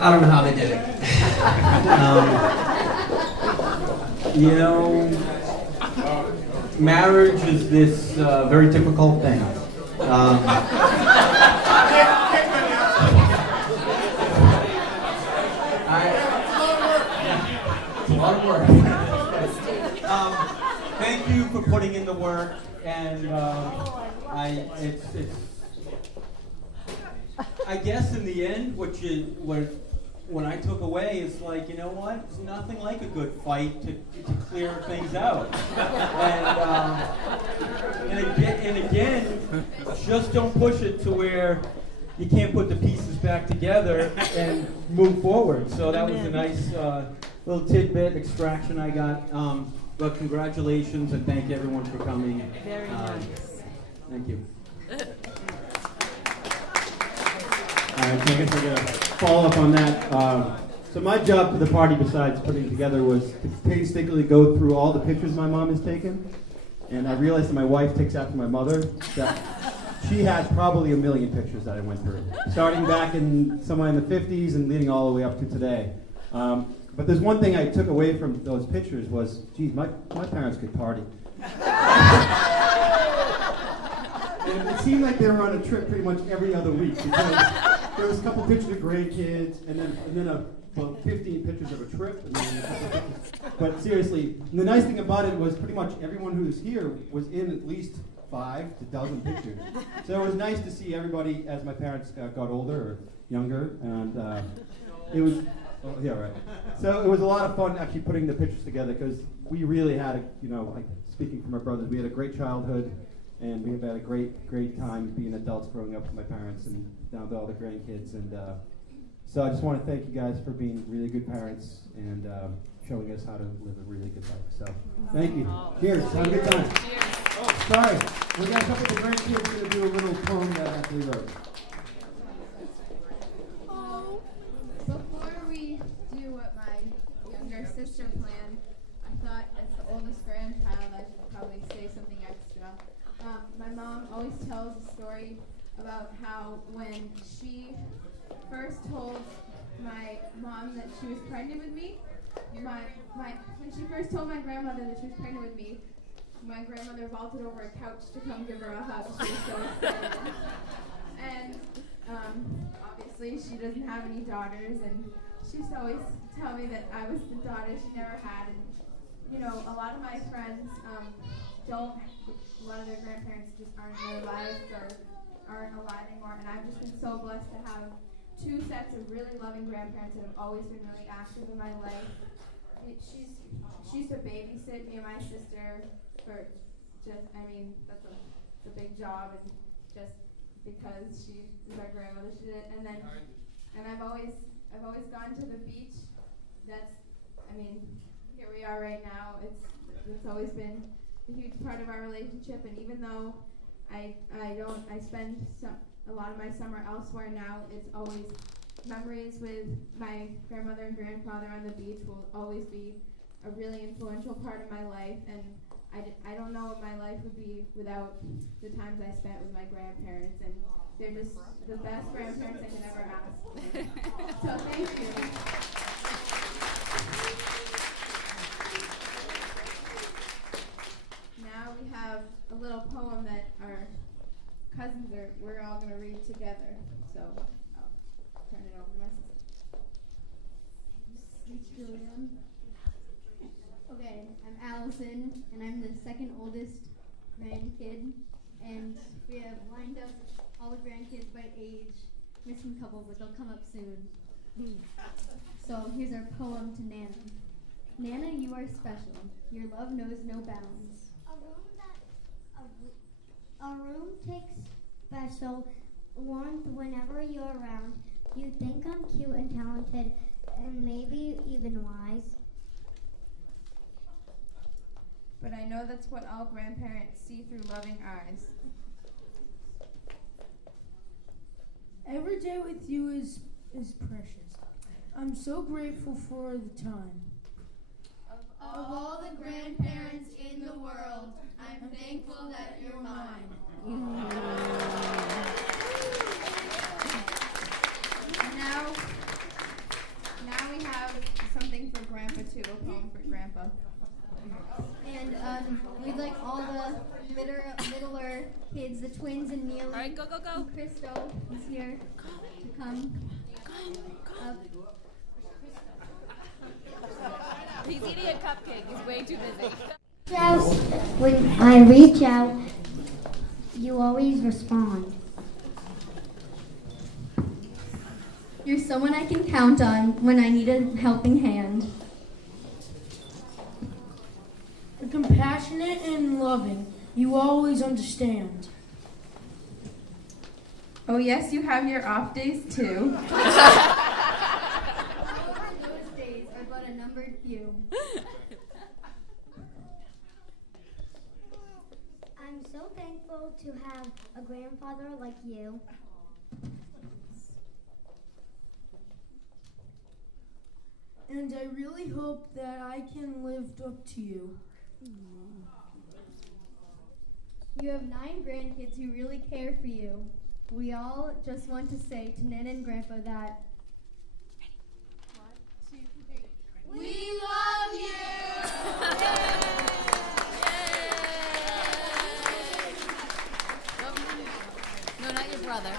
I don't know how they did it. Marriage is this very difficult thing. It's a lot of work. Thank you for putting in the work, and I guess in the end, what I took away is like, you know what? It's nothing like a good fight to clear things out. And again, just don't push it to where you can't put the pieces back together and move forward. So that was a nice little tidbit extraction I got. But congratulations and thank everyone for coming. Very nice. Thank you. All right, so I guess I got to follow up on that. So my job for the party, besides putting it together, was to painstakingly go through all the pictures my mom has taken. And I realized that my wife takes after my mother, that she had probably 1 million pictures that I went through, starting back in somewhere in the 50s and leading all the way up to today. But there's one thing I took away from those pictures was, geez, my parents could party. And it seemed like they were on a trip pretty much every other week, because there was a couple pictures of grandkids, and then about 15 pictures of a trip. And then a couple pictures. But seriously, the nice thing about it was pretty much everyone who was here was in at least 5 to 12 pictures. So it was nice to see everybody as my parents got older or younger, and it was. Oh, yeah, right. So it was a lot of fun actually putting the pictures together, because we really had like speaking for my brothers, we had a great childhood, and we have had a great time being adults growing up with my parents and now to all the grandkids. And so I just want to thank you guys for being really good parents and showing us how to live a really good life. So thank you. Cheers. Have a good time. Cheers. Oh, sorry. We got a couple of the grandkids going to do a little poem that I actually wrote. Before we do what my younger sister planned, I thought as the oldest grandchild I should probably say something extra. My mom always tells a story about how when she first told my mom that she was pregnant with me, when she first told my grandmother that she was pregnant with me, my grandmother vaulted over a couch to come give her a hug. She was so excited. And obviously she doesn't have any daughters, and she used to always tell me that I was the daughter she never had. And a lot of my friends a lot of their grandparents just aren't in their lives or aren't alive anymore, and I've just been so blessed to have 2 sets of really loving grandparents that have always been really active in my life. She used to babysit me and my sister for that's a big job, and just because she is our grandmother, she did it. And I've always gone to the beach. Here we are right now. It's always been a huge part of our relationship, and even though I spend a lot of my summer elsewhere now, it's always memories with my grandmother and grandfather on the beach will always be a really influential part of my life, and I don't know what my life would be without the times I spent with my grandparents, and they're just the best grandparents I could ever ask. So thank you. Now we have a little poem that our cousins we're all going to read together. So I'll turn it over to my sister. Okay, I'm Allison, and I'm the second oldest grandkid, and we have lined up all the grandkids by age, missing a couple, but they'll come up soon. So here's our poem to Nana. Nana, you are special. Your love knows no bounds. A room takes special warmth whenever you're around. You think I'm cute and talented, and maybe even wise. But I know that's what all grandparents see through loving eyes. Every day with you is precious. I'm so grateful for the time. Of all the grandparents in the world, I'm thankful that you're mine. And now, to a poem for Grandpa. And we'd like all the middler kids, the twins and Neely. All right, go. And Crystal is here to come up. He's eating a cupcake. He's way too busy. When I reach out, you always respond. You're someone I can count on when I need a helping hand. You're compassionate and loving. You always understand. Oh yes, you have your off days too. Those days are but a numbered few. I'm so thankful to have a grandfather like you. And I really hope that I can live up to you. You have 9 grandkids who really care for you. We all just want to say to Nana and Grandpa that We love you! No, not your brother.